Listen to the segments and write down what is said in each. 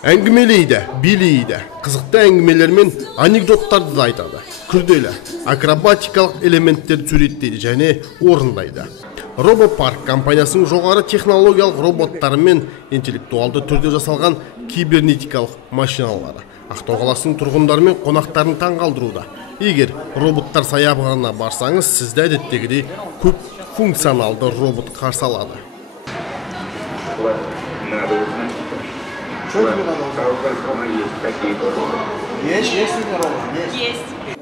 Әңгімелейді, билейді, қызықты әңгімелер мен анекдоттарды да айтады. Күрделі, акробатикалық элементтерді суреттейді және орындайды. RoboPark компаниясының жоғары технологиялық роботтары мен интеллектуалды түрде жасалған кибернетикалық машиналары Ақтау қаласының тұрғындары мен қонақтарын таңғалдыруда. Егер роботтар саябағына барсаңыз, сізді әдеттегідей көп функционалды робот қарсы алады.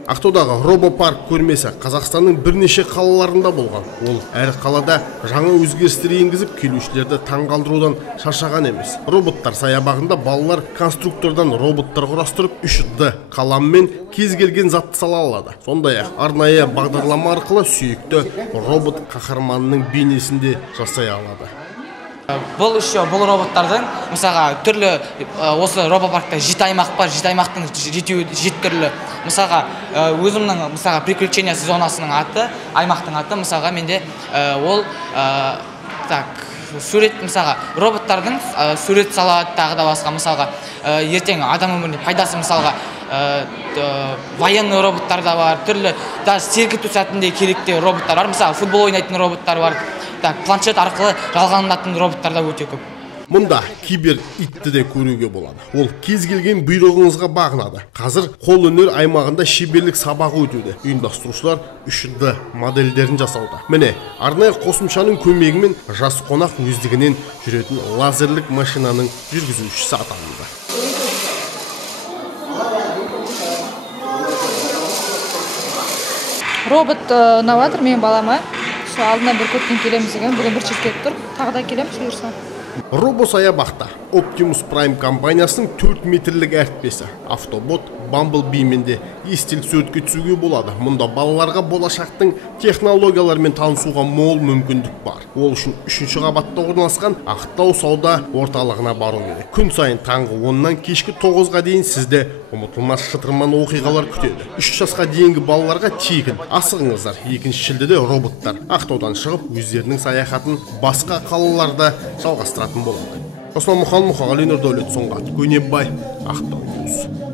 Ақтаудағы RoboPark көрмесі Қазақстанның бірнеше қалаларында болған. Ол әр қалада жаңа өзгерістер енгізіп, келушілерді таңғалдырудан шаршаған емес. Роботтар саябағында балалар конструктордан роботтар құрастырып, 3D қаламмен кез келген затты сала алады. Сондай-ақ арнайы бағдарлама арқылы сүйікті робот қаһарманының бейнесінде жасай алады. Бұл роботтардың, мысалға, түрлі осы RoboParkта 7 аймақ бар, 7 аймақтың 7 түрлі. Мысалға, өзімнің, мысалға, приключения зонасының аты, аймақтың аты, мысалға, менде ол сурет, мысалға, роботтардың сурет салады, тағы да басқа, мысалға, ертең адам өміріне пайдасы, мысалға, военный роботтар да бар, түрлі, сергіту сәтінде керекті роботтар бар, мысалға, футбол ойнайтын роботтар бар. Планшет арқылы жалғанатын роботтар да өте көп. Мұнда кибер итті де көруге болады. Ол кез келген бұйрығыңызға бағынады. Қазір қолөнер аймағында шеберлік сабағы өтуде. Ұйымдастырушылар 3D модельдерін жасауда. Міне, арнайы қосымшаның көмегімен жас қонақ өздігінен жүретін лазерлік машинаның жүргізушісі атанды. Робот новатор мен балама. Алдына бір көптен келеміз деген, бүгін бір чет келіп тұр, тағы да келеміз бұйырса. RoboSаябақта Optimus Prime компаниясының 4 метрлік әріптесі автобот Bumblebee менде естелік суретке түсуге болады. Мұнда балаларға болашақтың технологияларымен танысуға мол мүмкіндік бар. Ол үшін 3-ші қабатта орналасқан Ақтау сауда орталығына бару керек. Күн сайын таңғы 10-нан кешкі 9-ға дейін сізді ұмытылмас шытырман оқиғалар күтеді. 3 жасқа дейінгі балаларға тегін. Асығыңыздар, 2-ші шілдеде роботтар Ақтаудан шығып, өздерінің саяхатын басқа қалаларда жалғастыратын болады. Осман Мұхан, Мұхағали Нұрдәулет Сұңғат, Көнебай, Ақтау.